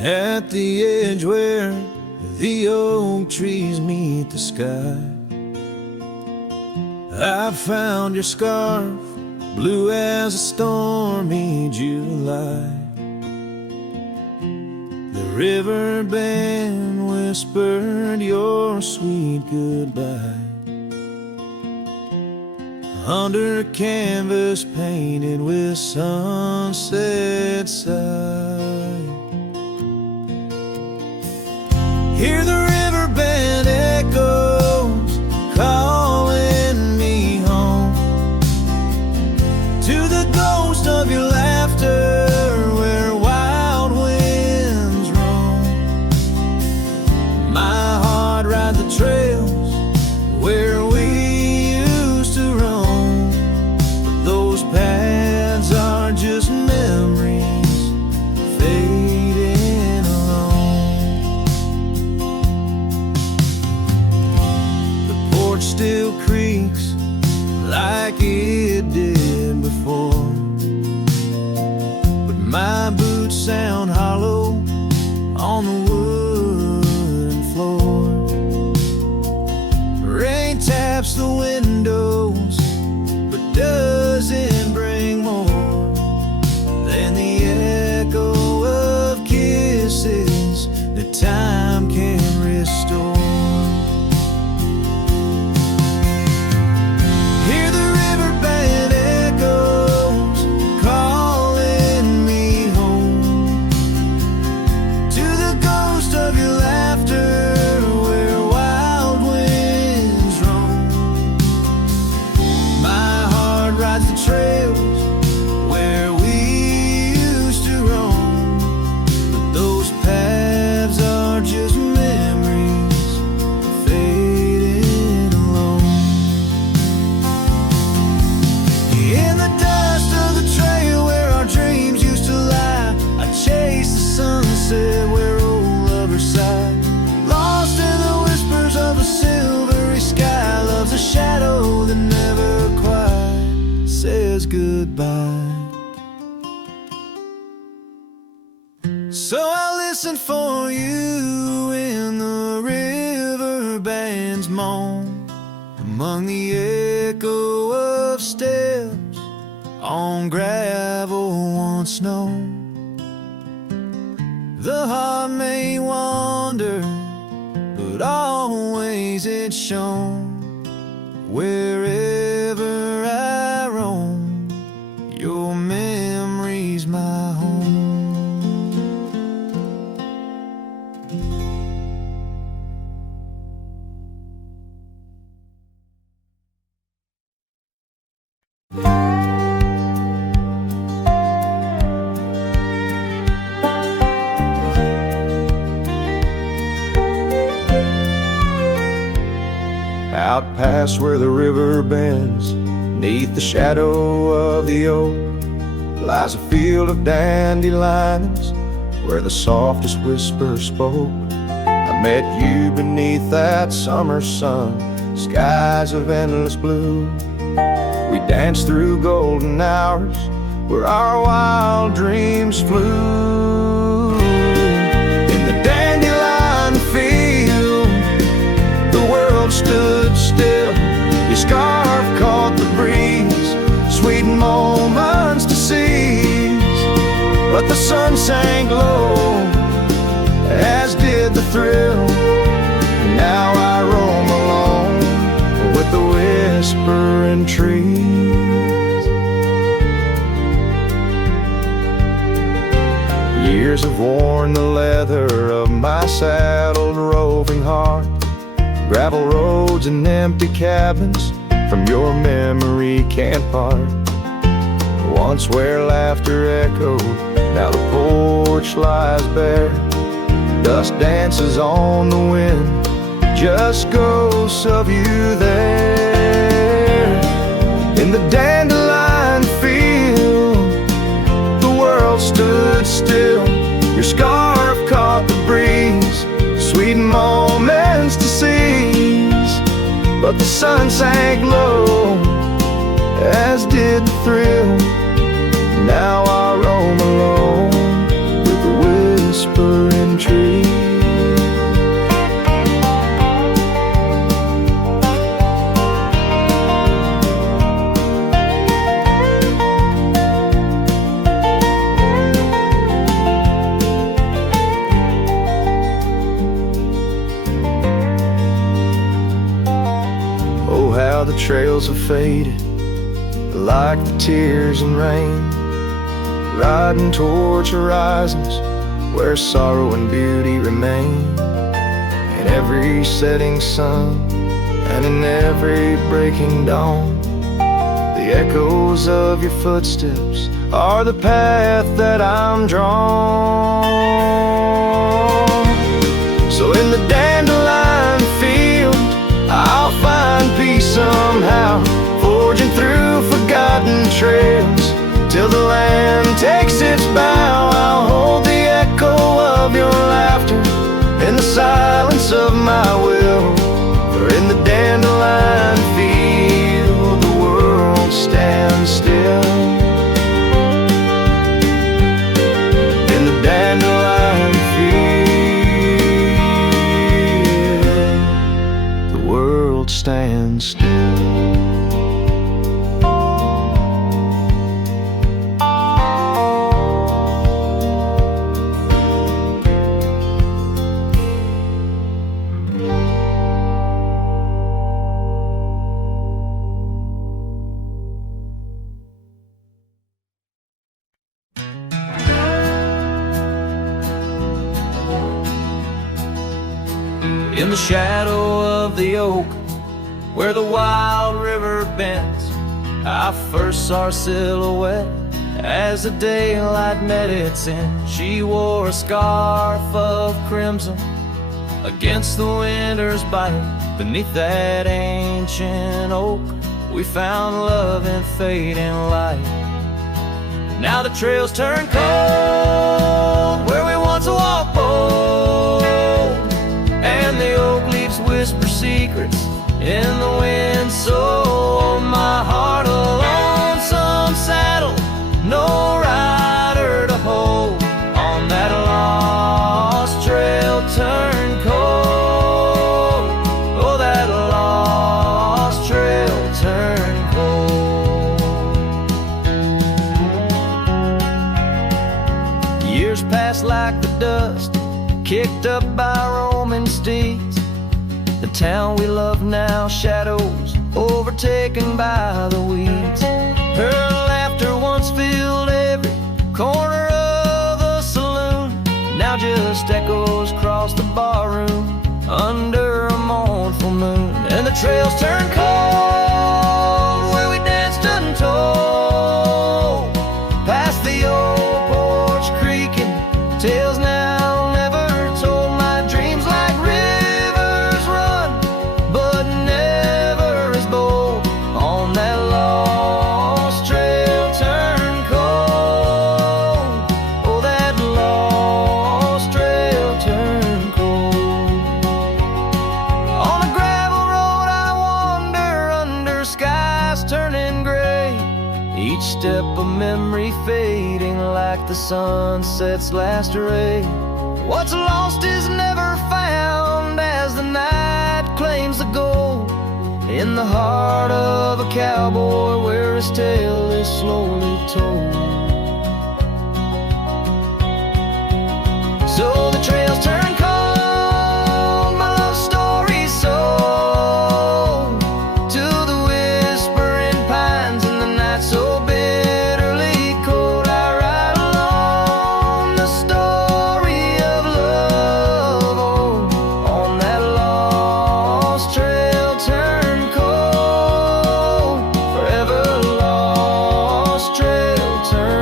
At the edge where the oak trees meet the sky, I found your scarf, blue as a stormy July. The river band whispered your sweet goodbye under a canvas painted with sunset side. Hear the river band echoes calling me home to the ghost of your laughter where wild winds roam. My heart rides the trails where we used to roam, but those paths are just memories fading alone. The porch still creaks like it did before, but my boots sound hollow on the wooden floor. Rain taps the windows, but doesn't bring more than the echo of kisses that time can restore. Hear the river band echoes calling me home to the ghost of your laughter where wild winds roam. My heart rides the trails where we used to roam, but those paths are just memories fading alone. In the dust of the trail where our dreams used to lie, I chase the sunset where old lovers sigh. Lost in the whispers of a silvery sky, love's a shadow that never quite says goodbye. So I listen for you in the river band's moan, among the echo of steps on gravel once known. The heart may wander, but always it's shown. Wherever I roam, your memory's my home. Out past where the river bends, neath the shadow of the oak, lies a field of dandelions where the softest whisper spoke. I met you beneath that summer sun, skies of endless blue. We danced through golden hours where our wild dreams flew. In the dandelion field, the world stood still. Your scarf caught the breeze, sweet moments to seize. But the sun sank low, as did the thrill. Now I roam alone with the whispering trees. Years have worn the leather of my saddled roving heart. Gravel roads and empty cabins from your memory can't part. Once where laughter echoed, now the porch lies bare. Dust dances on the wind, just ghosts of you there. In the dandelion field, the world stood still. Your scarf caught the breeze, sweet moments to seize. But the sun sank low, as did the thrill. Now I roam alone with a whisper trails have faded like the tears and rain, riding towards horizons where sorrow and beauty remain. In every setting sun and in every breaking dawn, the echoes of your footsteps are the path that I'm drawn. So in the dandelion field, I'll find peace somehow, forging through forgotten trails till the land takes its bow. I'll hold the echo of your laughter in the silence of my will, for in the dandelion field the world stands still. In the dandelion field the world stands still. In the shadow of the oak, where the wild river bends, I first saw her silhouette as the daylight met its end. She wore a scarf of crimson against the winter's bite. Beneath that ancient oak, we found love in fading light. Now the trails turn cold where we once walked bold, and the oak leaves whisper secrets in the wind. So my heart a lonesome saddle, no rider to hold. On that lost trail turn cold. Oh, that lost trail turn cold. Years pass like the dust kicked up by Roman steeds. The town we love now shadows overtaken by the weeds. Her laughter once filled every corner of the saloon, now just echoes across the barroom under a mournful moon. And the trails turn cold where we danced untold, past the old porch creaking, tales now never told. My dreams like rivers run, but never as bold. On that lost trail turn cold. Oh, that lost trail turn cold. On a gravel road I wander under skies turning gray, each step a memory fading like the sunset's last ray. What's lost is never found as the night claims the gold in the heart of a cowboy where his tale is slowly told. So the trails turn cold, my love story's sold to the whispering pines in the night so bitterly cold. I ride along the story of love, oh, on that lost trail turn cold, forever lost trail turn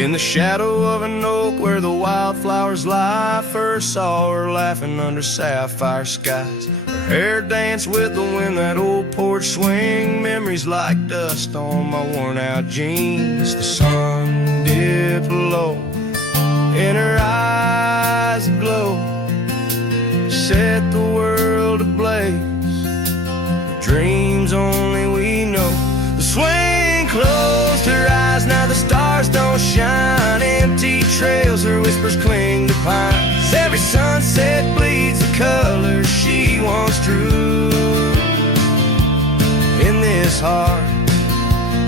In the shadow of an oak where the wildflowers lie, first saw her laughing under sapphire skies. Her hair danced with the wind, that old porch swing. Memories like dust on my worn out jeans. The sun dipped low, in her eyes aglow, set the world ablaze. The dreams only we know. The swing closed her eyes, now the stars don't shine. Empty trails, her whispers cling to pines. Every sunset bleeds the colors she once drew. In this heart,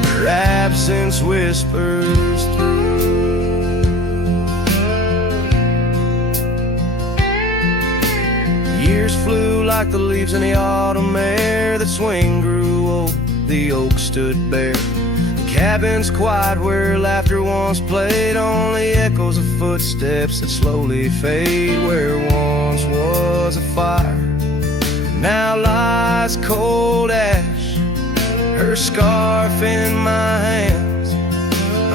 her absence whispers through. Years flew like the leaves in the autumn air. That swing grew old, the oak stood bare. Cabins quiet where laughter once played, only echoes of footsteps that slowly fade. Where once was a fire, now lies cold ash. Her scarf in my hands,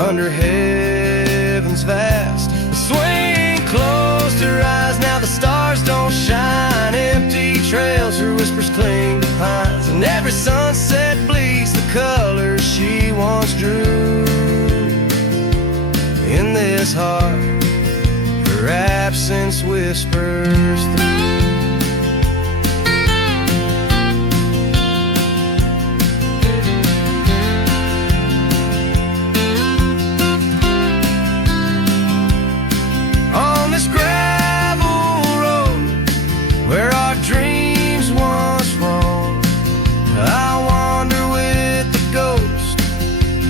under heaven's vast. The swing closed her eyes, now the stars don't shine. Empty trails, her whispers cling to pines. And every sunset bleeds the colors she once drew. In this heart, her absence whispers through. On this gravel road where our dreams once roamed, I wander with the ghost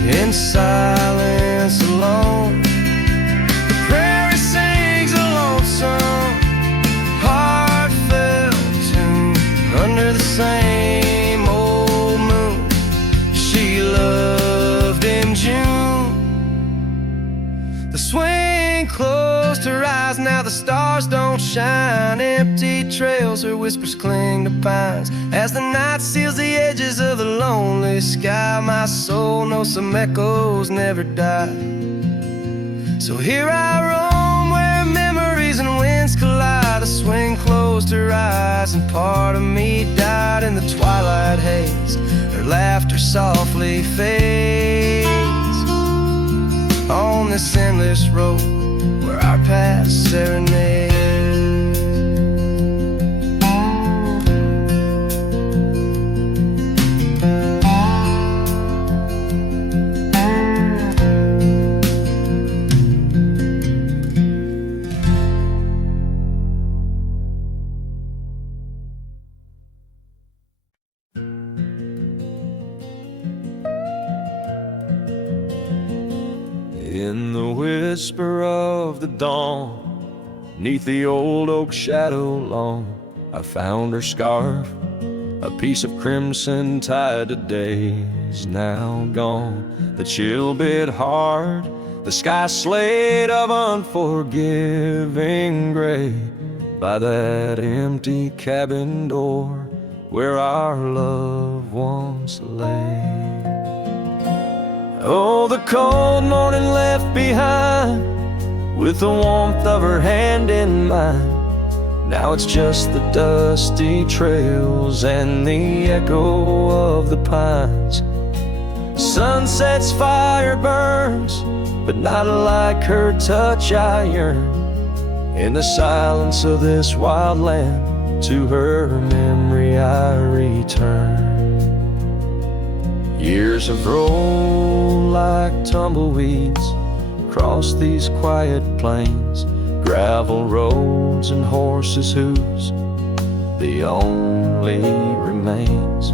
in silence alone. The prairie sings a lonesome, heartfelt tune under the same old moon she loved in June. The swing closed her eyes, now the stars don't shine. Empty trails, her whispers cling to pines. As the night seals the edges of the lonely sky, my soul knows some echoes never die. So here I roam where memories and winds collide. The swing closed her eyes and part of me died in the twilight haze. Her laughter softly fades on this endless road where our past serenades. In the whisper of the dawn, 'neath the old oak shadow long, I found her scarf, a piece of crimson tied to days now gone. The chill bit hard, the sky slate of unforgiving gray, by that empty cabin door where our loved ones lay. Oh, the cold morning left behind, with the warmth of her hand in mine. Now it's just the dusty trails and the echo of the pines. Sunset's fire burns, but not like her touch I yearn. In the silence of this wild land, to her memory I return. Years have rolled like tumbleweeds across these quiet plains, gravel roads and horses' hooves, the only remains.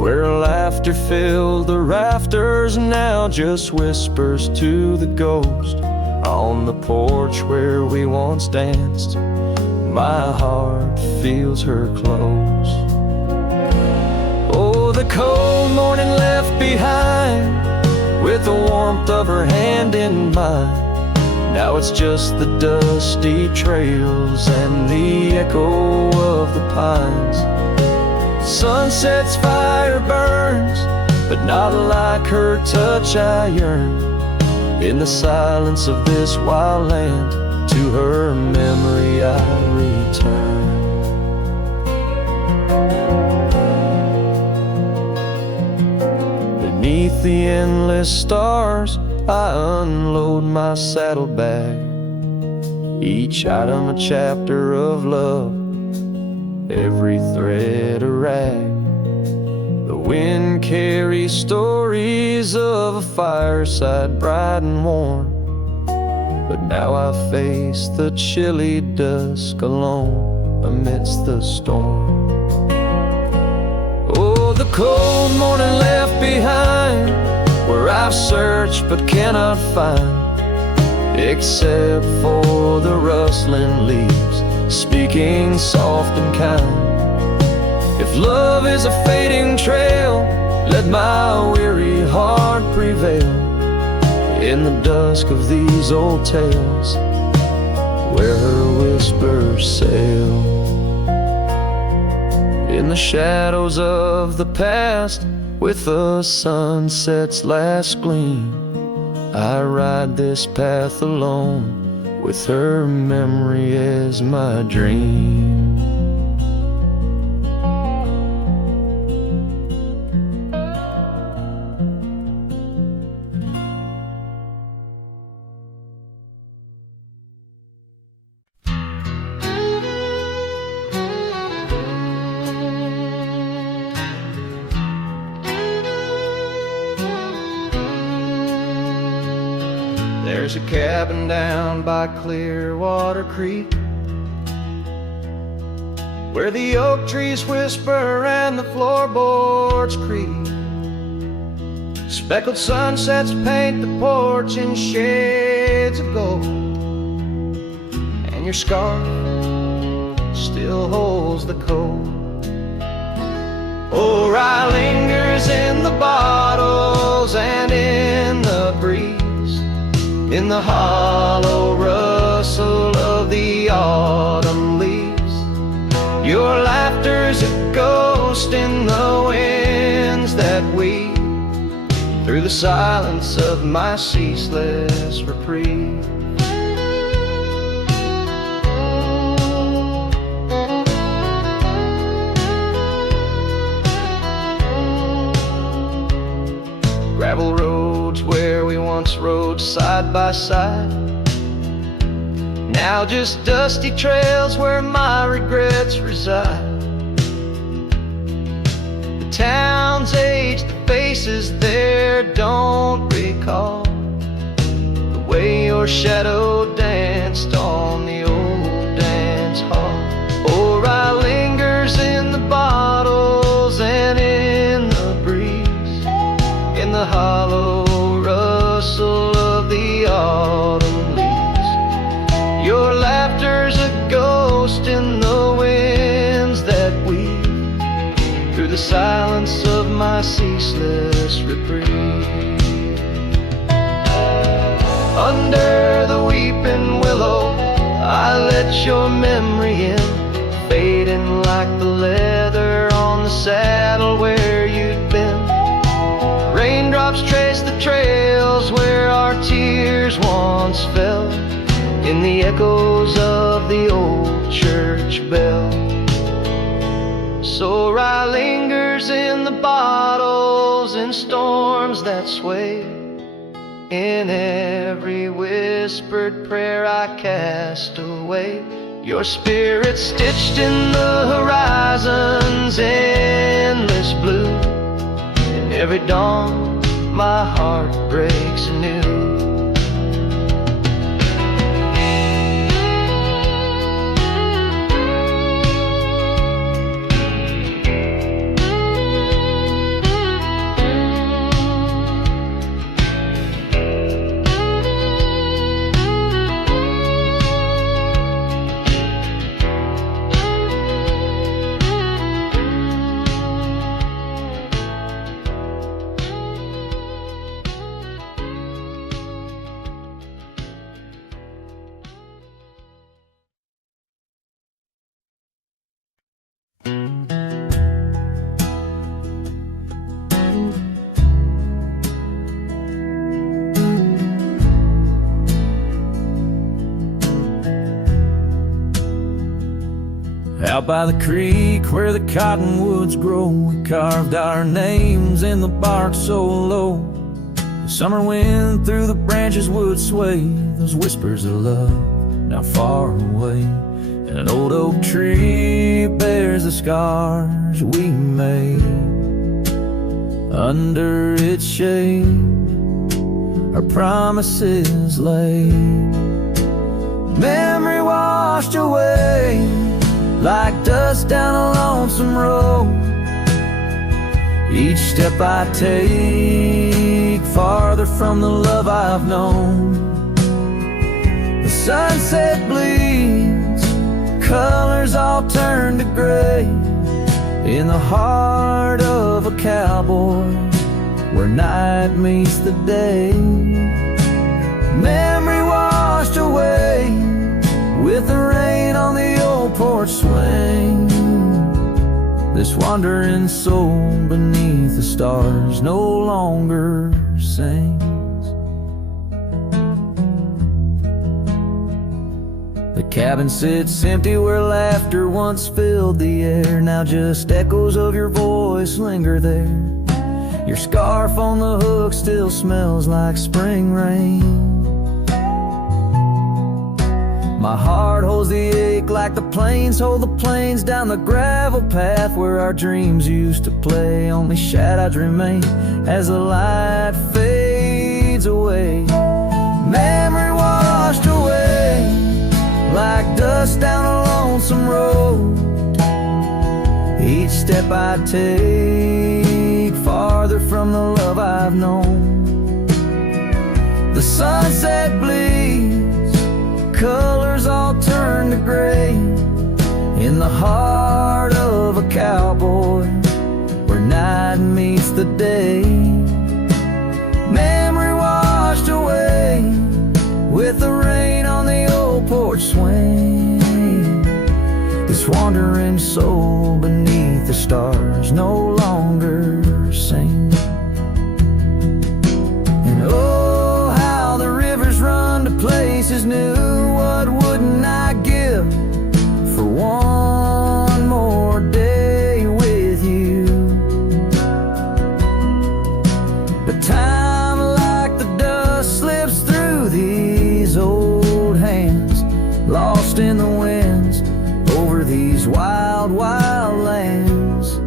Where laughter filled the rafters, now just whispers to the ghost. On the porch where we once danced, my heart feels her close. Oh, the cold morning left behind, with the warmth of her hand in mine. Now it's just the dusty trails and the echo of the pines. Sunset's fire burns, but not like her touch I yearn. In the silence of this wild land, to her memory I return. Beneath the endless stars, I unload my saddlebag. Each item a chapter of love, every thread a rag. The wind carries stories of a fireside bright and warm, but now I face the chilly dusk alone amidst the storm. Oh, the cold morning left behind, where I've searched but cannot find, except for the rustling leaves speaking soft and kind. If love is a fading trail, let my weary heart prevail in the dusk of these old tales, where her whispers sail. In the shadows of the past, with the sunset's last gleam, I ride this path alone, with her memory as my dream. There's a cabin down by Clearwater Creek, where the oak trees whisper and the floorboards creak. Speckled sunsets paint the porch in shades of gold, and your scarf still holds the cold. Oh, rye lingers in the bottles and in the breeze, in the hollow rustle of the autumn leaves. Your laughter's a ghost in the winds that weave through the silence of my ceaseless reprieve. Gravel roads where we once rode side by side, now just dusty trails where my regrets reside. The town's aged, the faces there don't recall the way your shadow danced on the old dance hall. Oh, rye lingers in the bottles and in the breeze, in the hollow rustle of the autumn leaves. Your laughter's a ghost in the winds that weave through the silence of my ceaseless reprieve. Under the weeping willow, I let your memory in, fading like the leather on the saddle where you'd been. Raindrops trace the trails where our tears once fell, in the echoes of the old church bell. So rye lingers in the bottles, in storms that sway, in every whispered prayer I cast away. Your spirit stitched in the horizon's endless blue, in every dawn my heart breaks anew. Out by the creek where the cottonwoods grow, we carved our names in the bark so low. The summer wind through the branches would sway those whispers of love now far away. And an old oak tree bears the scars we made. Under its shade our promises lay. Memory washed away like dust down a lonesome road. Each step I take farther from the love I've known. The sunset bleeds, colors all turn to gray. In the heart of a cowboy, where night meets the day. Memory washed away with the rain on the old porch swing. This wandering soul beneath the stars no longer sings. The cabin sits empty where laughter once filled the air. Now just echoes of your voice linger there. Your scarf on the hook still smells like spring rain. My heart holds the ache like the plains hold the plains down the gravel path where our dreams used to play. Only shadows remain as the light fades away. Memory washed away like dust down a lonesome road. Each step I take farther from the love I've known. The sunset bleeds, colors all turn to gray. In the heart of a cowboy, where night meets the day. Memory washed away with the rain on the old porch swing. This wandering soul beneath the stars no longer sings. And oh, how the rivers run to places new. What wouldn't I give for one more day with you? But time like the dust slips through these old hands, lost in the winds over these wild, wild lands.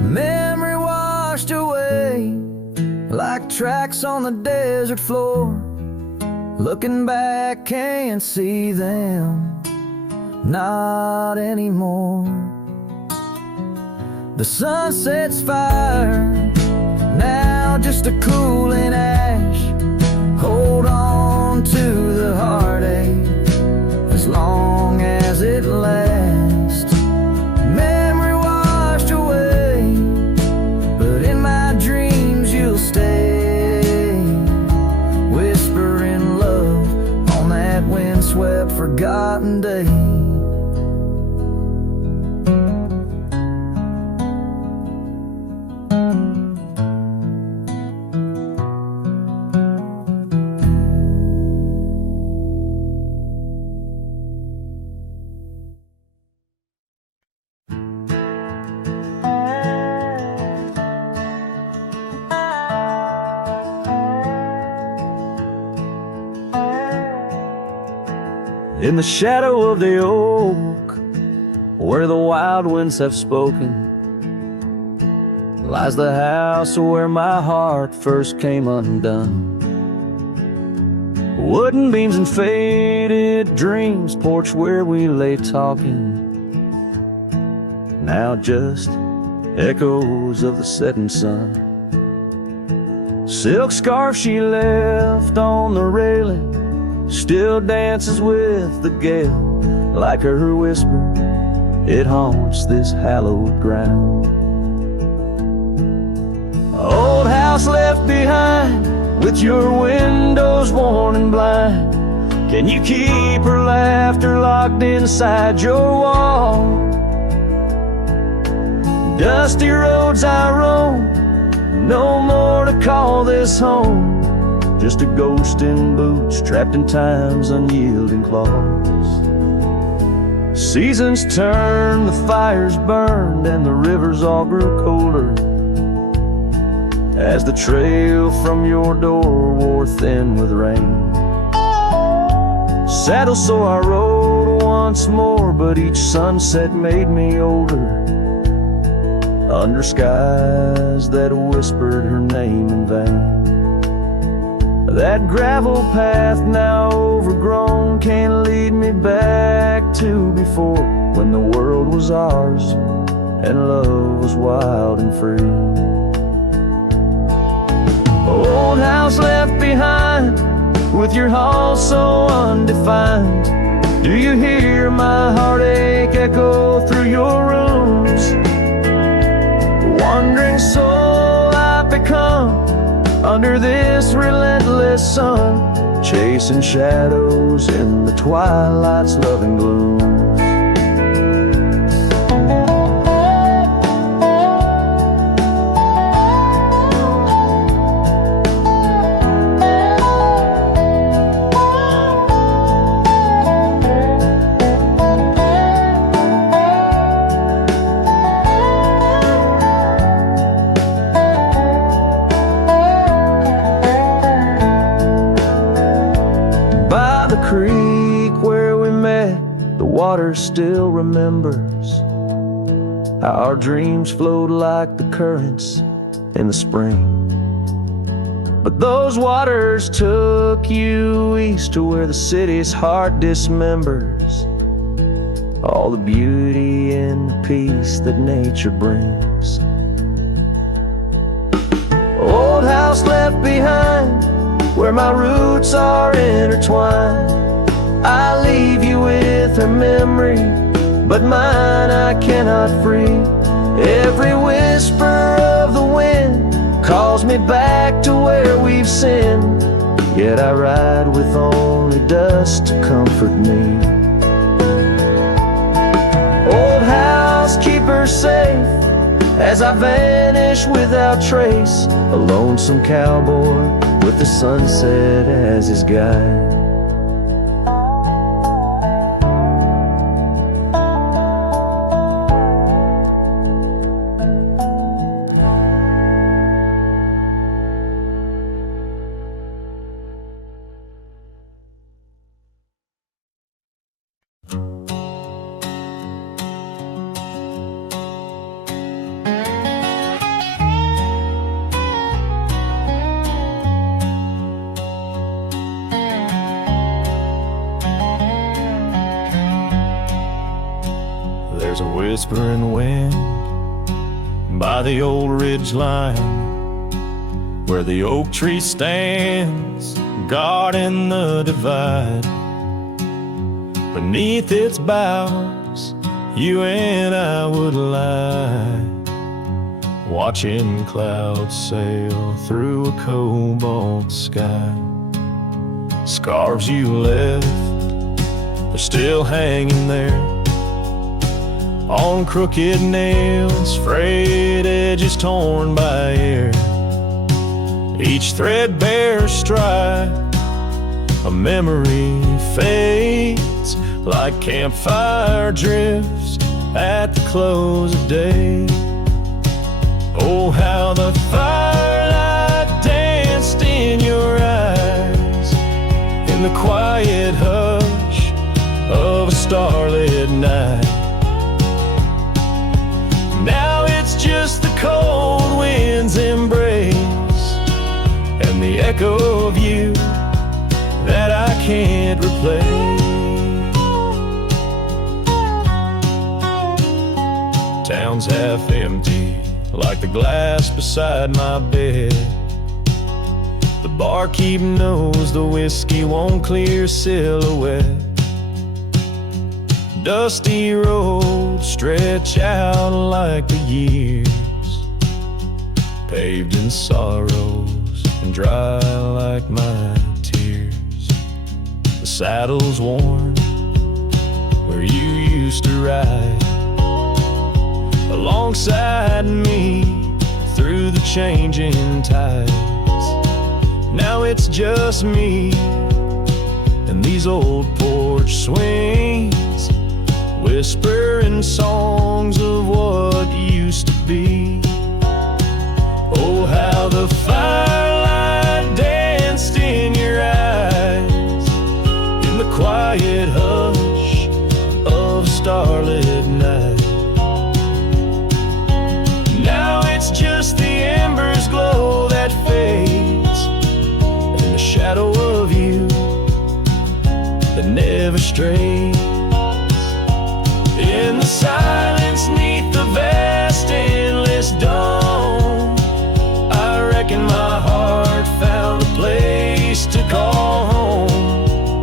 Memory washed away like tracks on the desert floor. Looking back, can't see them, not anymore. The sunset's fire, now just a cooling ash. Hold on to the heartache as long as it lasts. Memory washed away, but in my dreams you'll stay. Whispering love on that windswept forgotten day. In the shadow of the oak, where the wild winds have spoken, lies the house where my heart first came undone. Wooden beams and faded dreams, porch where we lay talking, now just echoes of the setting sun. Silk scarf she left on the railing still dances with the gale. Like her whisper, it haunts this hallowed ground. Old house left behind, with your windows worn and blind. Can you keep her laughter locked inside your wall? Dusty roads I roam, no more to call this home. Just a ghost in boots, trapped in time's unyielding claws. Seasons turned, the fires burned, and the rivers all grew colder as the trail from your door wore thin with rain. Saddle so I rode once more, but each sunset made me older, under skies that whispered her name in vain. That gravel path now overgrown can't lead me back to before, when the world was ours and love was wild and free. Old house left behind, with your hall so undefined. Do you hear my heartache echo through your rooms? Wandering soul I've become under this relentless sun, chasing shadows in the twilight's loving glooms. Water still remembers how our dreams flowed like the currents in the spring. But those waters took you east to where the city's heart dismembers all the beauty and the peace that nature brings. Old house left behind, where my roots are intertwined. I leave you with her memory, but mine I cannot free. Every whisper of the wind calls me back to where we've sinned, yet I ride with only dust to comfort me. Old house, keep her safe as I vanish without trace, a lonesome cowboy with the sunset as his guide. There's a whispering wind by the old ridge line, where the oak tree stands guarding the divide. Beneath its boughs you and I would lie, watching clouds sail through a cobalt sky. Scarves you left are still hanging there on crooked nails, frayed edges torn by air. Each threadbare stripe, a memory fades like campfire drifts at the close of day. Oh, how the firelight danced in your eyes in the quiet hush of a starlit night. Now it's just the cold wind's embrace and the echo of you that I can't replace. Town's half empty, like the glass beside my bed. The barkeep knows the whiskey won't clear silhouette. Dusty roads stretch out like the years, paved in sorrows and dry like my tears. The saddle's worn where you used to ride alongside me through the changing tides. Now it's just me and these old porch swings whispering songs of what used to be. Oh, how the firelight danced in your eyes in the quiet hush of a starlit night. Now it's just the embers glow that fades, and the shadow of you that never strays. In the silence neath the vast endless dawn, I reckon my heart found a place to call home.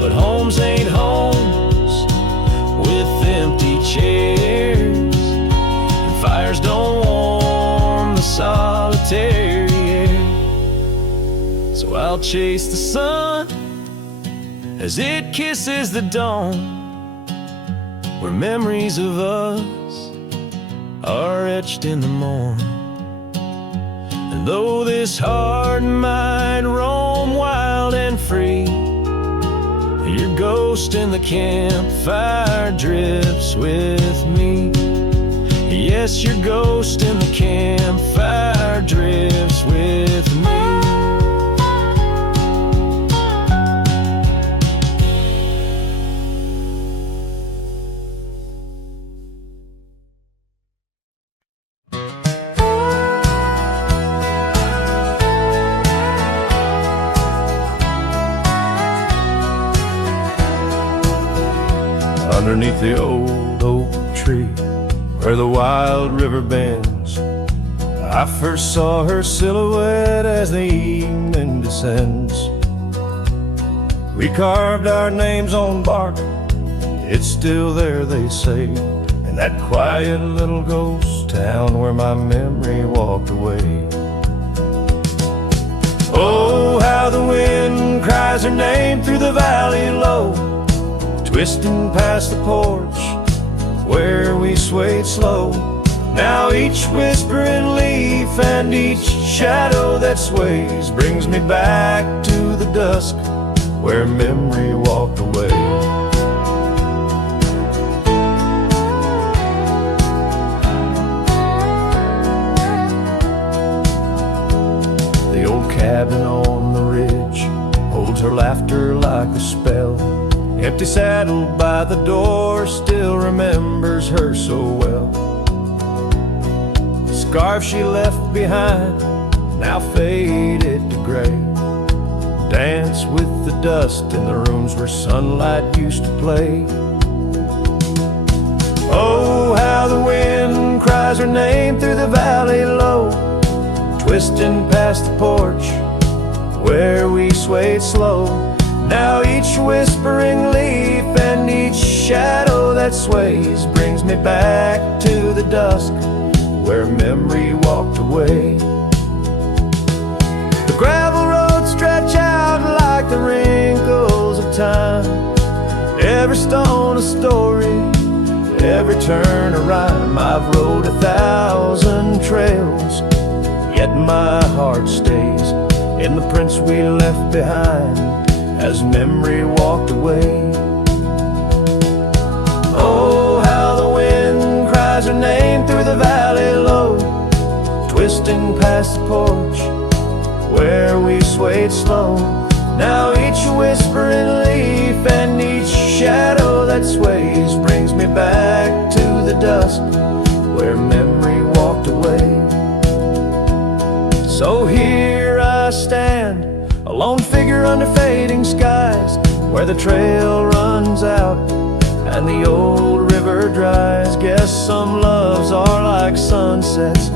But homes ain't homes with empty chairs, and fires don't warm the solitary air. So I'll chase the sun as it kisses the dawn, where memories of us are etched in the morn. And though this heart might roam wild and free, your ghost in the campfire drifts with me. Yes, your ghost in the campfire drifts with me. Underneath the old oak tree where the wild river bends, I first saw her silhouette as the evening descends. We carved our names on bark, it's still there they say, in that quiet little ghost town where my memory walked away. Oh, how the wind cries her name through the valley low, twisting past the porch where we swayed slow. Now each whispering leaf and each shadow that sways brings me back to the dusk where memory walked away. The old cabin on the ridge holds her laughter like a spell. Empty saddle by the door still remembers her so well. The scarf she left behind, now faded to gray, dance with the dust in the rooms where sunlight used to play. Oh, how the wind cries her name through the valley low, twisting past the porch where we swayed slow. Now each whispering leaf and each shadow that sways brings me back to the dusk where memory walked away. The gravel roads stretch out like the wrinkles of time, every stone a story, every turn a rhyme. I've rode 1,000 trails, yet my heart stays in the prints we left behind as memory walked away. Oh, how the wind cries her name through the valley low, twisting past the porch where we swayed slow. Now each whispering leaf and each shadow that sways brings me back to the dusk where memory walked away. So here I stand, a lone figure under fading skies, where the trail runs out and the old river dries. Guess some loves are like sunsets,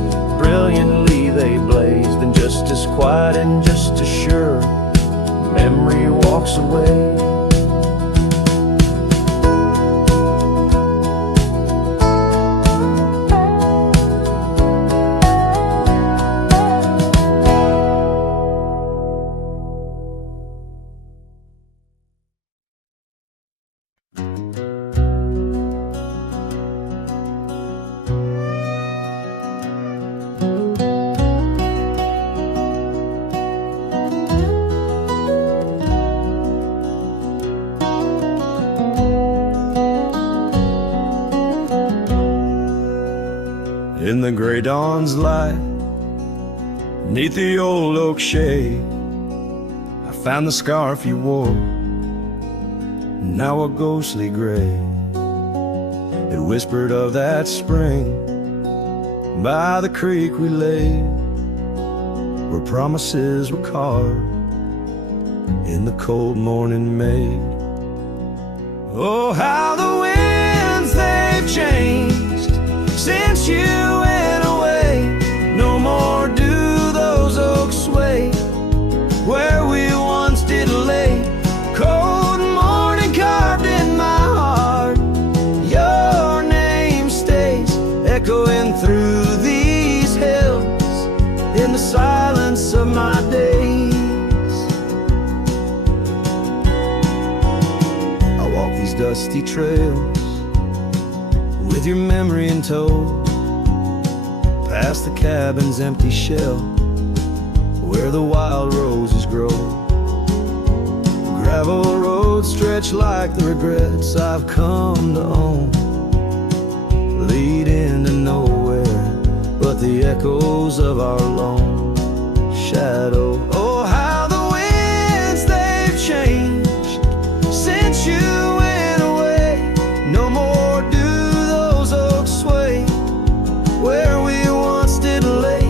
brilliantly they blaze, then just as quiet and just as sure memory walks away. the gray dawn's light, 'neath the old oak shade, I found the scarf you wore, now a ghostly gray. It whispered of that spring by the creek we lay, where promises were carved in the cold morning made. Oh, how the winds they've changed since you went away. No more do those oaks sway where we once did lay. Cold morning carved in my heart, your name stays echoing through these hills in the silence of my days. I walk these dusty trails with your memory in tow, past the cabin's empty shell where the wild roses grow. Gravel roads stretch like the regrets I've come to own, lead into nowhere but the echoes of our lone shadow. Oh, how the winds they've changed since you went away. No more do those oaks sway where we once did lay.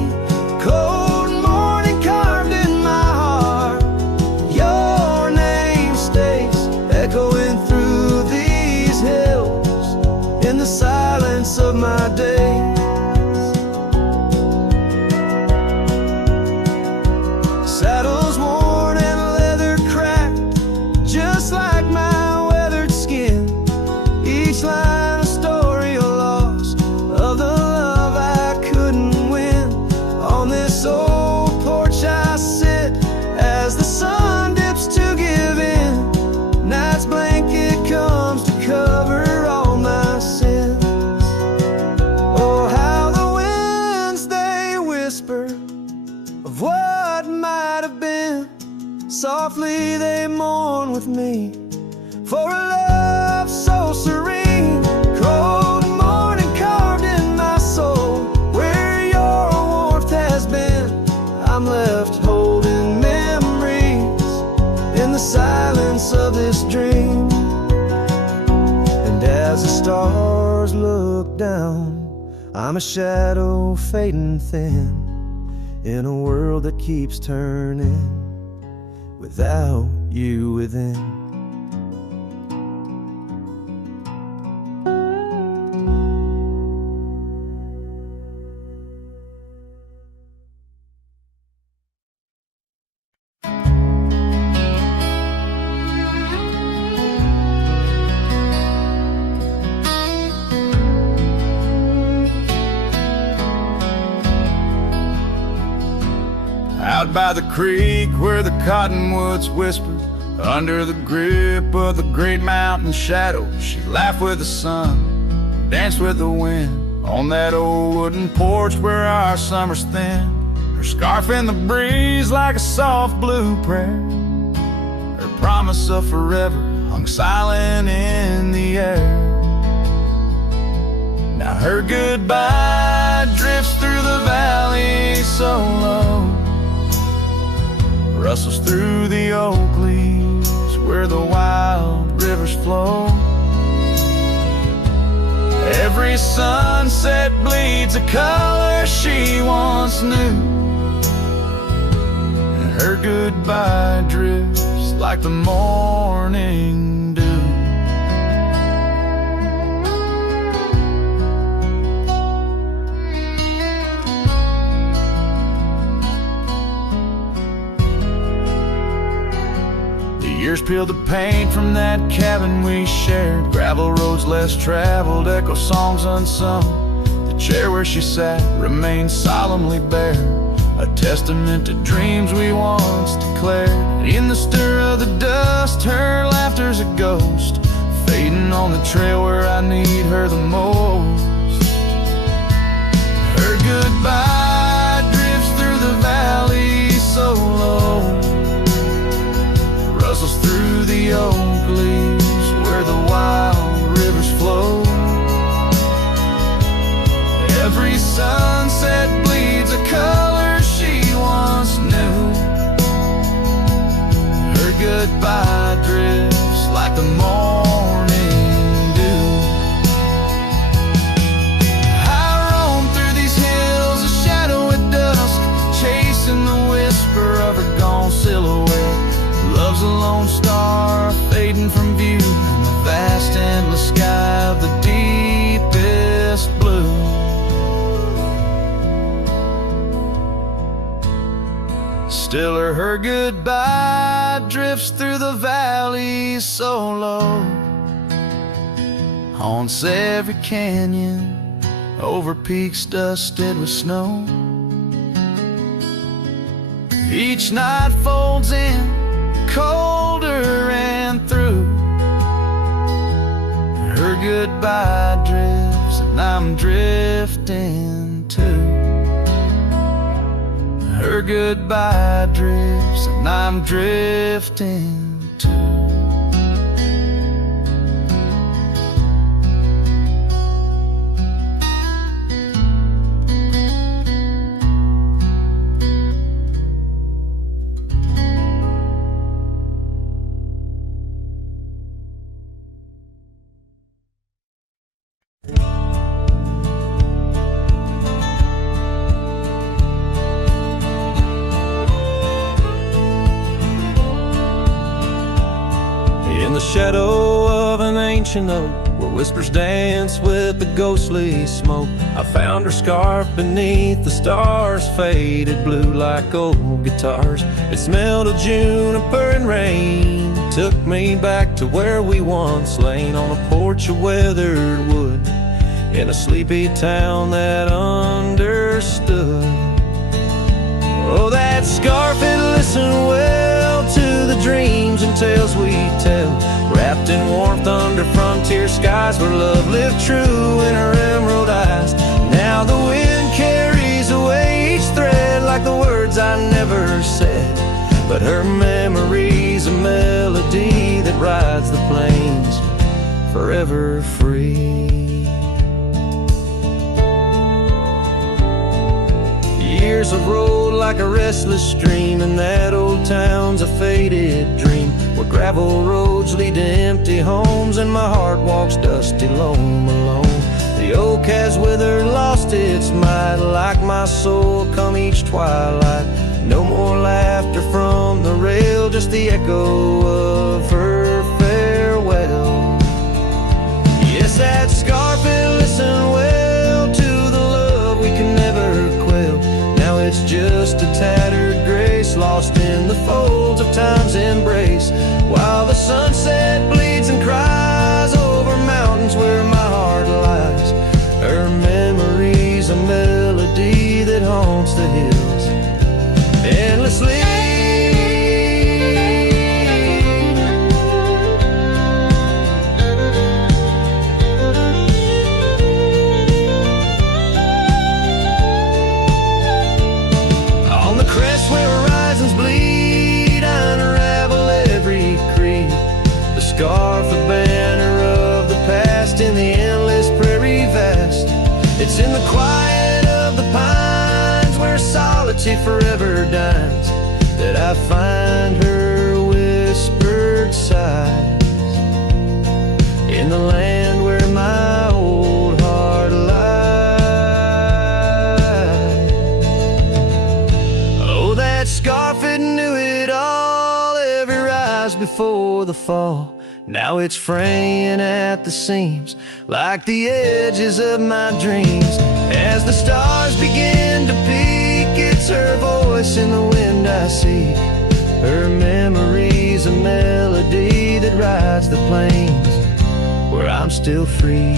Cold morning carved in my heart, your name stays echoing through these hills in the silence of my days. Saddles worn and leather cracked, just like my weathered skin. Each line a story of loss, of the love I couldn't win. On this old porch I sit as the sun dips to give in. Night's blanket comes to cover all my sins. Oh, how the winds they whisper of what might have been. Softly they mourn with me for a love so serene. Cold morning carved in my soul where your warmth has been. I'm left holding memories in the silence of this dream. And as the stars look down, I'm a shadow fading thin in a world that keeps turning without you within. Out by the creek where the cottonwoods whisper, under the grip of the great mountain shadow, she laughed with the sun, danced with the wind, on that old wooden porch where our summer's thin. Her scarf in the breeze like a soft blue prayer, her promise of forever hung silent in the air. Now her goodbye drifts through the valley so low, rustles through the oak leaves where the wild rivers flow. Every sunset bleeds a color she once knew, and her goodbye drifts like the morning dew. Years peeled the paint from that cabin we shared, gravel roads less traveled, echo songs unsung. The chair where she sat remains solemnly bare, a testament to dreams we once declared. In the stir of the dust, her laughter's a ghost, fading on the trail where I need her the most. Her goodbye drifts through the valley so low, rustles through the oak leaves where the wild rivers flow. Every sun Still her goodbye drifts through the valleys so low, haunts every canyon, over peaks dusted with snow. Each night folds in colder and through. Her goodbye drifts and I'm drifting too. Her goodbye drifts and I'm drifting too. In the shadow of an ancient oak, where whispers dance with the ghostly smoke, I found her scarf beneath the stars, faded blue like old guitars. It smelled of juniper and rain, took me back to where we once lain, on a porch of weathered wood, in a sleepy town that understood. Oh, that scarf, it listened well to the dreams and tales we tell, wrapped in warmth under frontier skies, where love lived true in her emerald eyes. Now the wind carries away each thread, like the words I never said, but her memory's a melody that rides the plains forever free. Years have rolled like a restless stream, and that old town's a faded dream, where gravel roads lead to empty homes, and my heart walks dusty, lone, alone. The oak has withered, lost its might, like my soul come each twilight. No more laughter from the rail, just the echo of her farewell. Yes, that scarf, it listened well to the love we can never quell. Now it's just a tattered grace, lost in the folds of time's embrace, while the sunset bleeds and cries over mountains where my heart lies. Her memory's a melody that haunts the hills endlessly. Scarf, a banner of the past, in the endless prairie vast. It's in the quiet of the pines, where solitude forever dines, that I find her whispered sighs. In the land where my old heart lies. Oh, that scarf, it knew it all, every rise before the fall. Now it's fraying at the seams, like the edges of my dreams. As the stars begin to peak, it's her voice in the wind I seek. Her memory's a melody that rides the plains where I'm still free.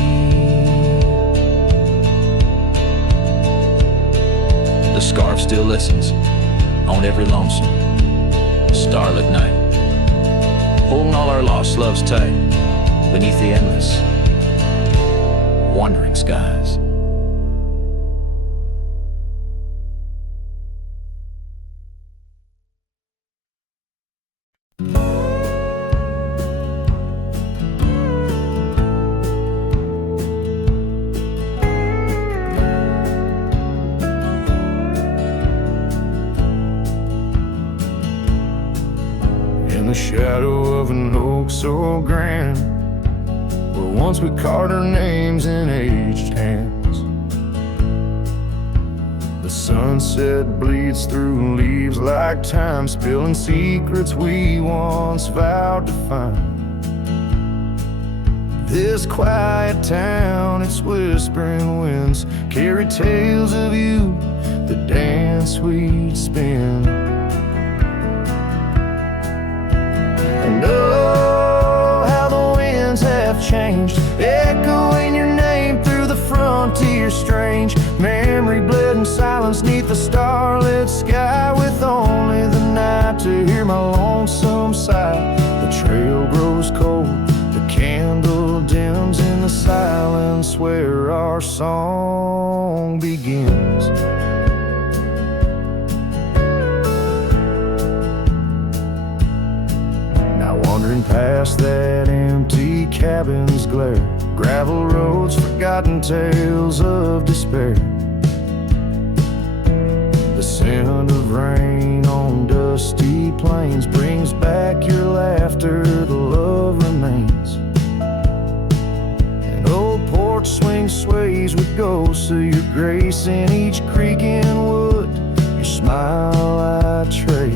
The scarf still listens on every lonesome starlit night, holding all our lost loves tight beneath the endless, wandering skies. In the shadow of an oak so grand, where once we carved our names in aged hands, the sunset bleeds through leaves like time, spilling secrets we once vowed to find. This quiet town, its whispering winds carry tales of you, the dance we'd spin. song begins. Now wandering past that empty cabin's glare, gravel roads, forgotten tales of despair. The scent of rain on dusty plains brings back your laughter, the love remains. An old porch swing sways with ghosts of your grace in each creek and wood, your smile I trace.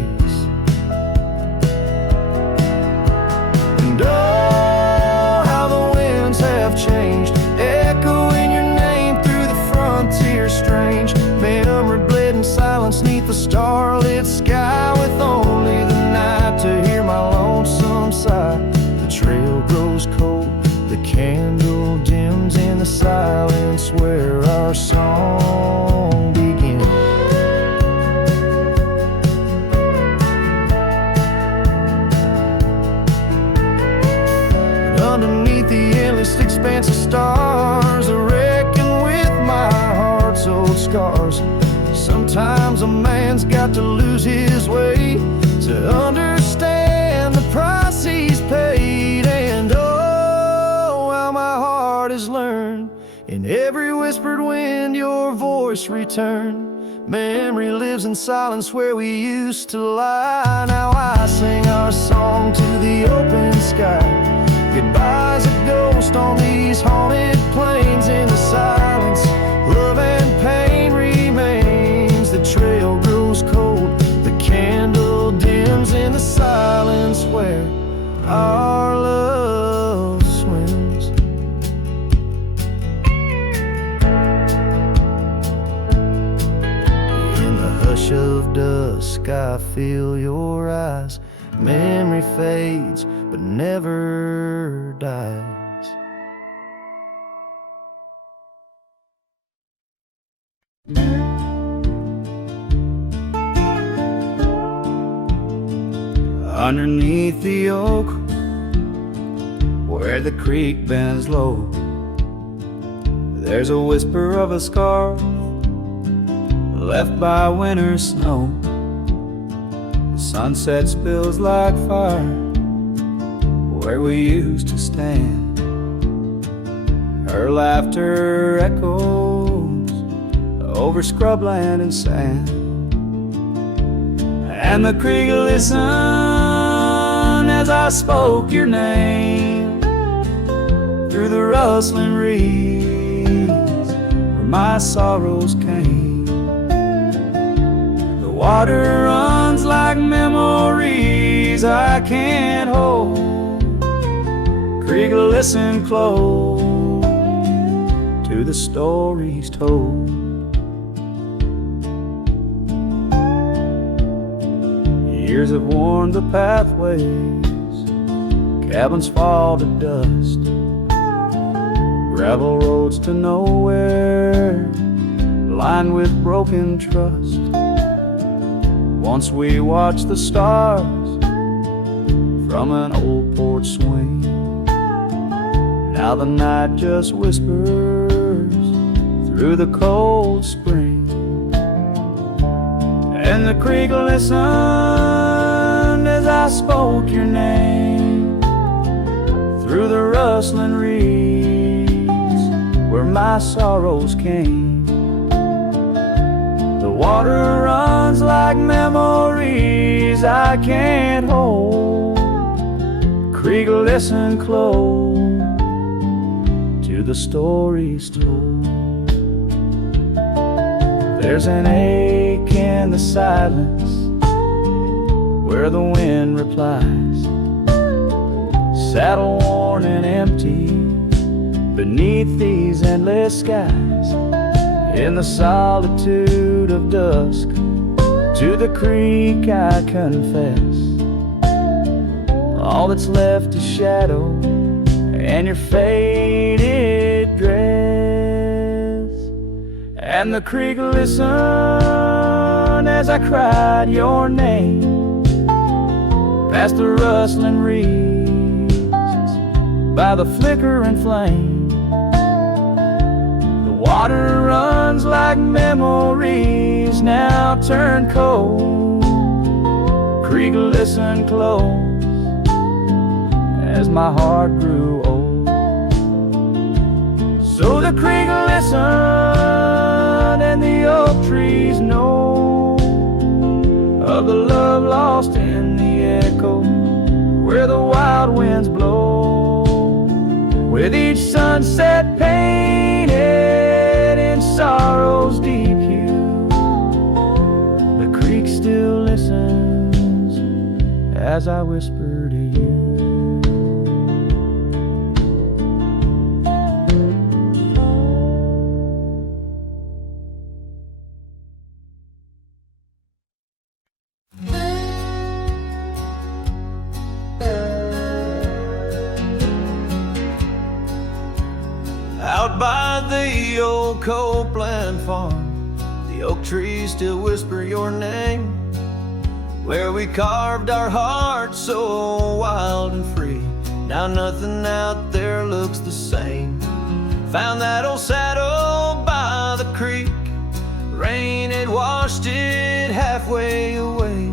And oh, how the winds have changed, echoing your name through the frontier strange. Memory bled in silence neath the starlit sky, with only the night to hear my lonesome sigh. The trail grows cold, the candle dims in the silence where our song begins. And underneath the endless expanse of stars, I reckon with my heart's old scars. Sometimes a man's got to lose his way to understand the price he's paid. And oh, how my heart has learned, in every whispered wind your voice returned. Memory lives in silence where we used to lie. Now I sing our song to the open sky. Goodbye's a ghost on these haunted plains. In the silence, love and pain remains. The trail grows cold, the candle dims in the silence where our love swims. In the hush of dusk I feel your eyes. Memory fades but never dies. Underneath the oak, where the creek bends low, there's a whisper of a scar left by winter's snow. The sunset spills like fire where we used to stand. Her laughter echoes over scrubland and sand. And the creek listened as I spoke your name through the rustling reeds where my sorrows came. The water runs like memories I can't hold. Creek, listen close to the stories told. Years have worn the pathways, cabins fall to dust, gravel roads to nowhere, lined with broken trust. Once we watched the stars from an old porch swing. Now the night just whispers through the cold spring. And the creek listened as I spoke your name through the rustling reeds where my sorrows came. The water runs like memories I can't hold. Creek, listen close to the stories told. There's an ache in the silence where the wind replies, saddle worn and empty beneath these endless skies. In the solitude of dusk, to the creek I confess, all that's left is shadow and your faded dress. And the creek listened as I cried your name past the rustling reeds by the flickering flame. The water runs like memories now turn cold. Creek listened close as my heart grew old. So the creek listened and the oak trees know of the love lost in the echo where the wild winds blow. With each sunset painted in sorrow's deep hue, the creek still listens as I whisper to you. Out by the old Copeland farm, the oak trees still whisper your name. Where we carved our hearts so wild and free, now nothing out there looks the same. Found that old saddle by the creek, rain had washed it halfway away,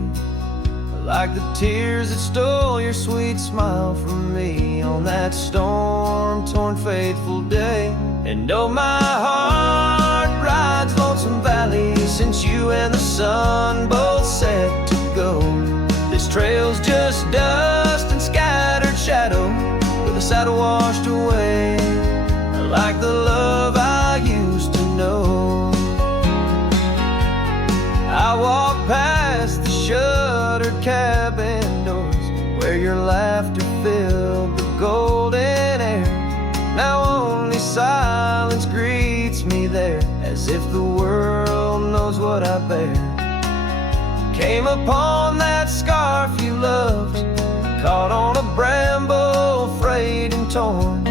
like the tears that stole your sweet smile from me on that storm-torn fateful day. And oh, my heart rides Lonesome Valley since you and the sun both set to go. This trail's just dust and scattered shadow, with the saddle washed away, like the love I used to know. I walk past the shuttered cabin doors where your laughter filled the golden air. Now only silence greets me there, as if the world knows what I bear. Came upon that scarf you loved, caught on a bramble, frayed and torn,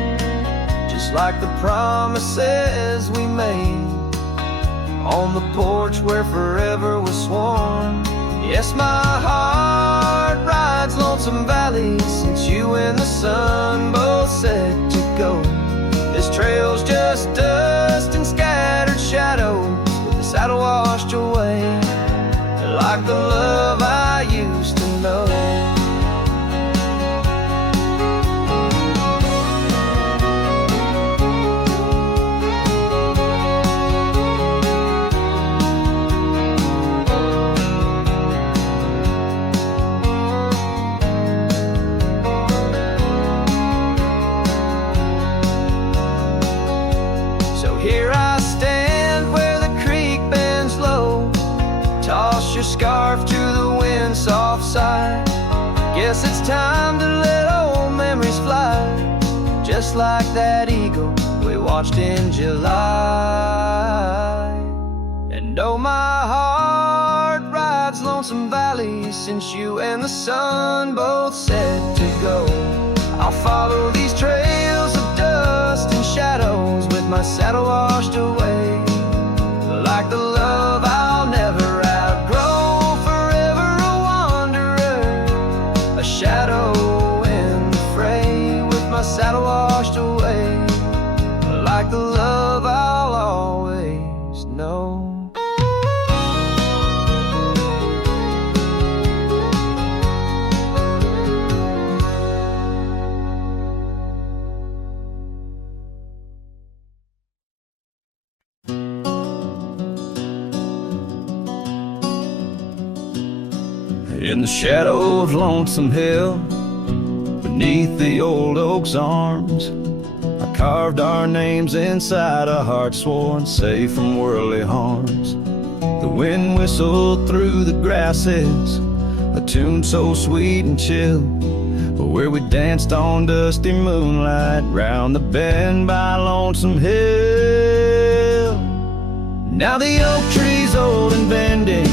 just like the promises we made on the porch where forever was sworn. Yes, my heart rides Lonesome Valley since you and the sun both set to go. This trail's just dust and scattered shadows, with the saddle washed away, like the love I used to know. Scarf to the wind, soft sigh. Guess it's time to let old memories fly, just like that eagle we watched in July. And oh, my heart rides Lonesome Valley since you and the sun both said to go. I'll follow these trails of dust and shadows, with my saddle washed away, like the love I'll never outgrow, forever a wanderer, a shadow in the fray, with my saddle washed away, like the love I'll always know. In the shadow of Lonesome Hill, beneath the old oak's arms, I carved our names inside a heart sworn safe from worldly harms. The wind whistled through the grasses, a tune so sweet and chill, where we danced on dusty moonlight round the bend by Lonesome Hill. Now the oak tree's old and bending,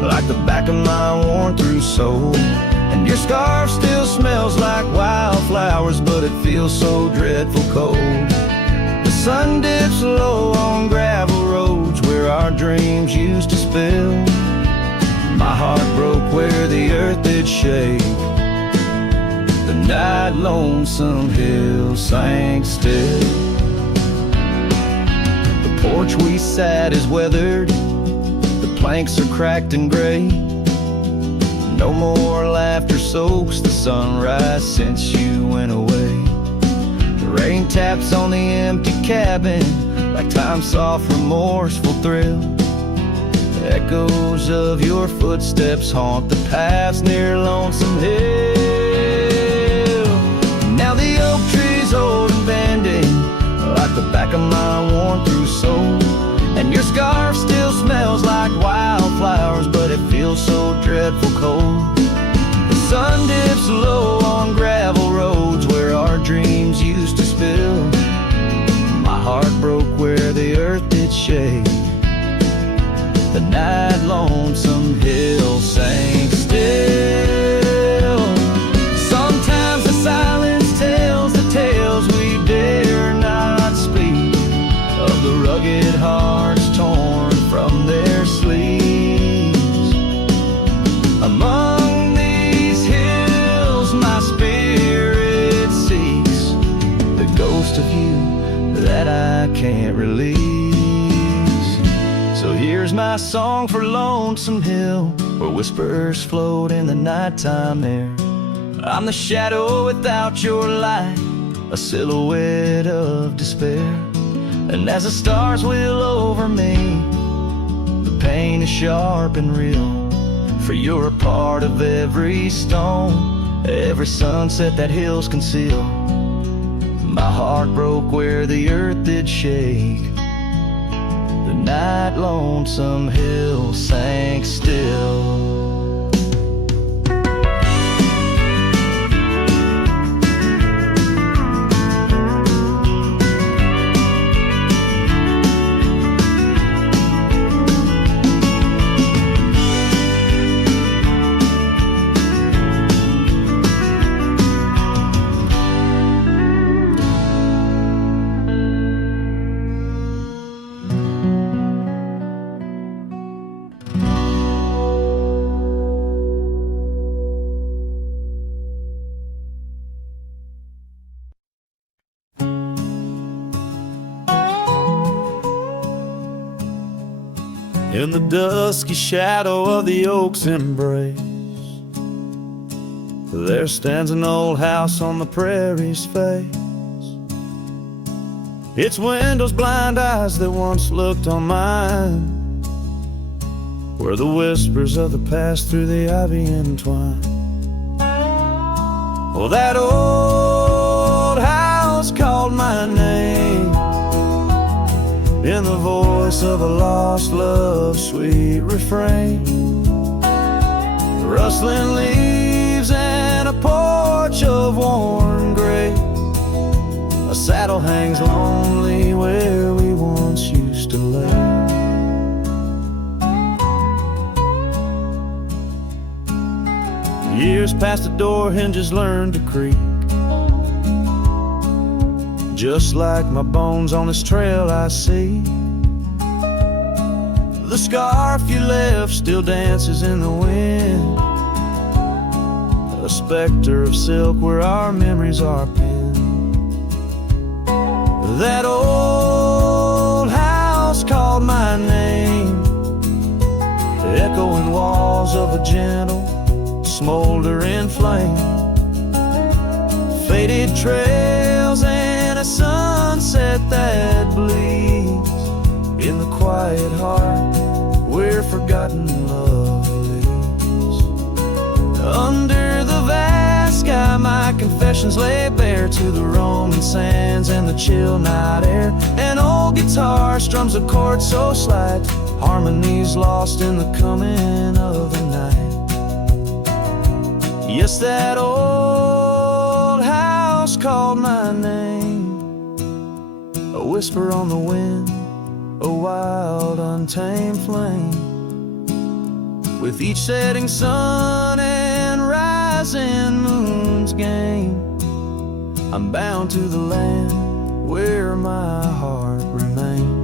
like the back of my worn-through soul, and your scarf still smells like wildflowers, but it feels so dreadful cold. The sun dips low on gravel roads where our dreams used to spill. My heart broke where the earth did shake, the night Lonesome Hill sank still. The porch we sat is weathered, the planks are cracked and gray. No more laughter soaks the sunrise since you went away. The rain taps on the empty cabin like time's soft, remorseful thrill. The echoes of your footsteps haunt the paths near Lonesome Hill. Now the oak tree's old and bending like the back of my worn-through soul, and your scarf still smells like wildflowers, but it feels so dreadful cold. The sun dips low on gravel roads where our dreams used to spill. My heart broke where the earth did shake. The night Lonesome Hill sank still. Sometimes the silence tells the tales we dare not speak, of the rugged hearts torn from their sleeves. Among these hills my spirit seeks the ghost of you that I can't release. So here's my song for Lonesome Hill, where whispers float in the nighttime air. I'm the shadow without your light, a silhouette of despair. And as the stars wheel over me, the pain is sharp and real. For you're a part of every stone, every sunset that hills conceal. My heart broke where the earth did shake. The night Lonesome Hill sank still. In the dusky shadow of the oak's embrace, there stands an old house on the prairie's face. Its windows blind eyes that once looked on mine, where the whispers of the past through the ivy entwine. Oh, that old house called my name in the voice of a lost love's sweet refrain. Rustling leaves and a porch of worn gray, a saddle hangs lonely where we once used to lay. Years past the door hinges learned to creak, just like my bones on this trail I see. The scarf you left still dances in the wind, a specter of silk where our memories are pinned. That old house called my name, echoing walls of a gentle, smoldering flame. Faded trails and a sunset that bleeds in the quiet heart where forgotten love lives. Under the vast sky my confessions lay bare to the Roman sands and the chill night air. An old guitar strums a chord so slight, harmonies lost in the coming of the night. Yes, that old house called my name, a whisper on the wind, a wild untamed flame. With each setting sun and rising moon's game, I'm bound to the land where my heart remains.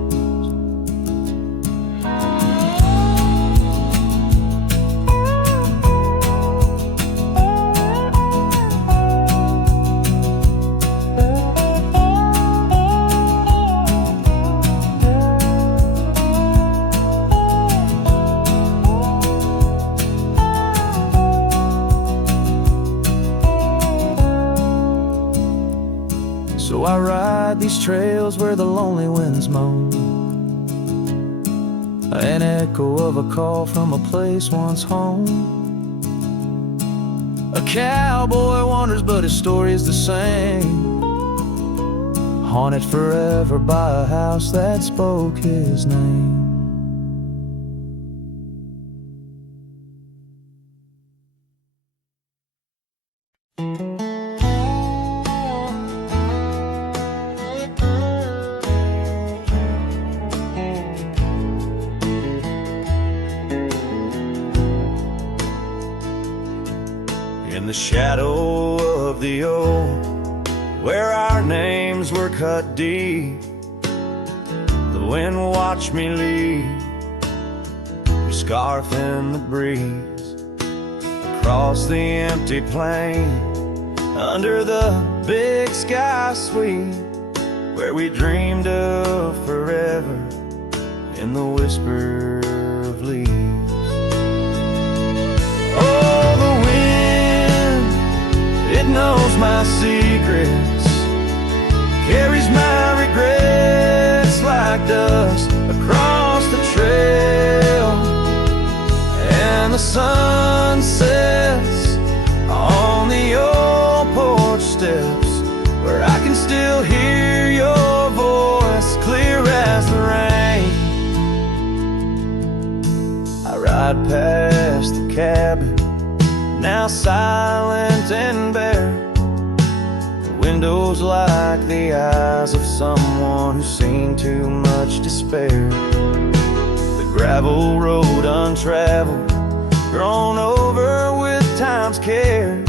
So I ride these trails where the lonely winds moan, an echo of a call from a place once home. A cowboy wanders, but his story is the same, haunted forever by a house that spoke his name. In the shadow of the old, where our names were cut deep, the wind watched me leave, your scarf in the breeze, across the empty plain, under the big sky sweep, where we dreamed of forever in the whisper of leaves. Oh, the wind, it knows my secrets, carries my regrets like dust across the trail, and the sun sets on the old porch steps, where I can still hear your voice clear as the rain. I ride past the cabin, now silent and bare, the windows like the eyes of someone who's seen too much despair. The gravel road untraveled, grown over with time's care,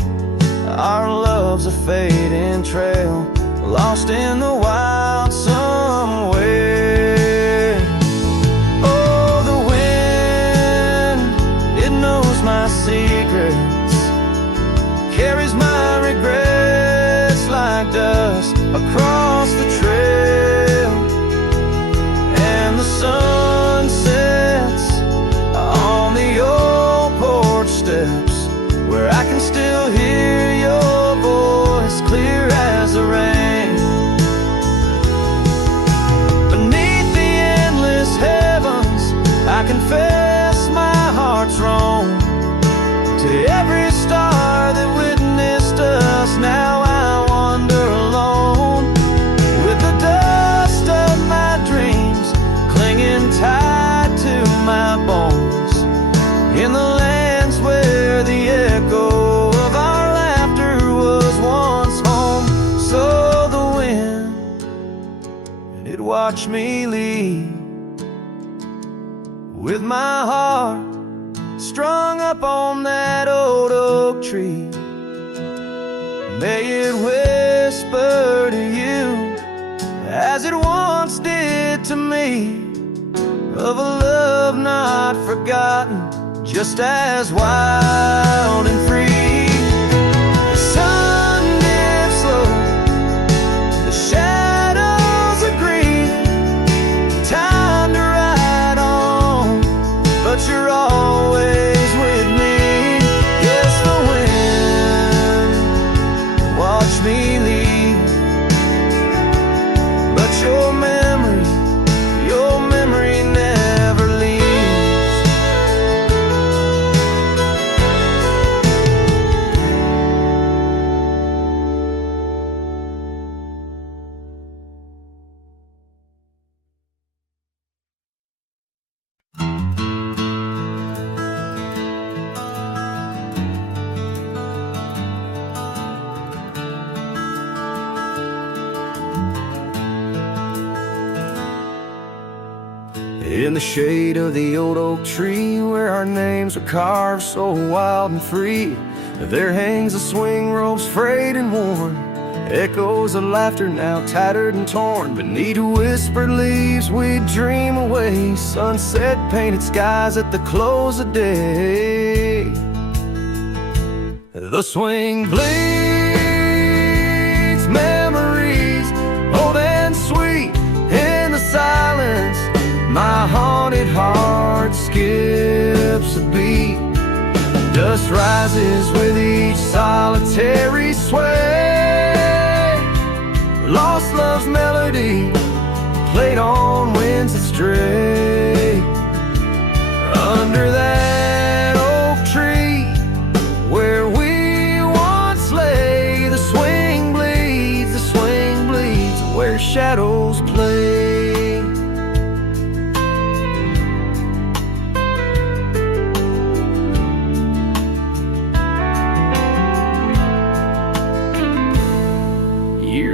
our love's a fading trail, lost in the wild somewhere. Oh, the wind, it knows my secrets, carries my regrets like dust across the trail, and the sun sets on the old porch steps, where I can still hear your voice clear as the rain. Beneath the endless heavens, I confess my heart's wrong. To every star that witnessed us, now I wander alone, with the dust of my dreams clinging tight to my bones, in the lands where the echo of our laughter was once home. So the wind, it watched me leave, with my heart strung up on that old oak tree. May it whisper to you, as it once did to me, of a love not forgotten, just as wild and free. The sun dips slow, the shadows agree, time to ride on, but you're always with me. Yes, the wind, watch me leave, but your memory never leaves. In the shade of the old oak tree, where our names are carved so wild and free, there hangs a swing rope's frayed and worn, echoes of laughter now tattered and torn. Beneath whispered leaves we dream away, sunset painted skies at the close of day. The swing bleeds memories old and sweet in the silence. My haunted heart skips a beat, dust rises with each solitary sway, lost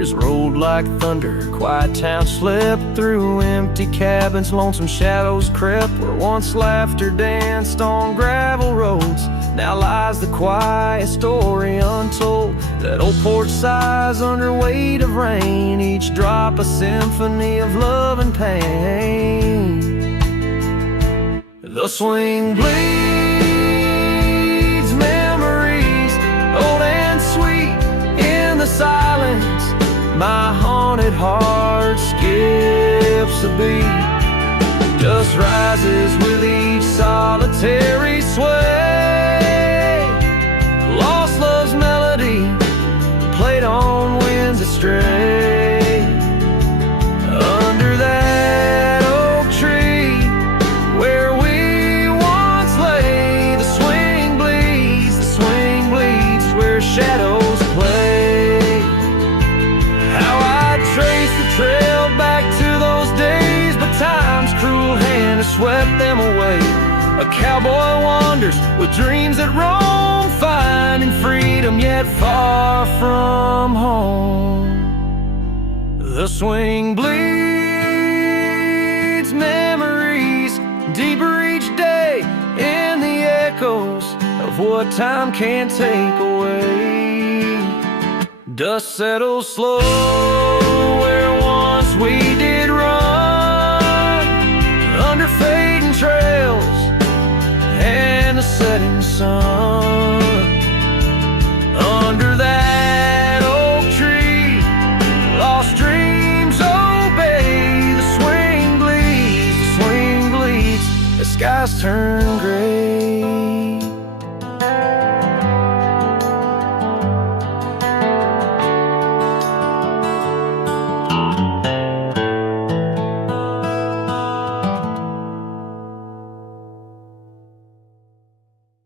Bridges rolled like thunder, quiet towns slept through empty cabins, lonesome shadows crept where once laughter danced on gravel roads. Now lies the quiet story untold, that old porch sighs under weight of rain, each drop a symphony of love and pain. The swing bleeds memories, old and sweet, in the silence. My haunted heart skips a beat, dust rises with each solitary sway. Lost love's melody, played on winds astray. Under that oak tree where we once lay, the swing bleeds where shadows play. How I trace the trail back to those days, but time's cruel hand has swept them away. A cowboy wanders with dreams that roam, finding freedom yet far from home. The swing bleeds memories deeper each day in the echoes of what time can't take away. Dust settles slow where once we did run, under fading trails and the setting sun.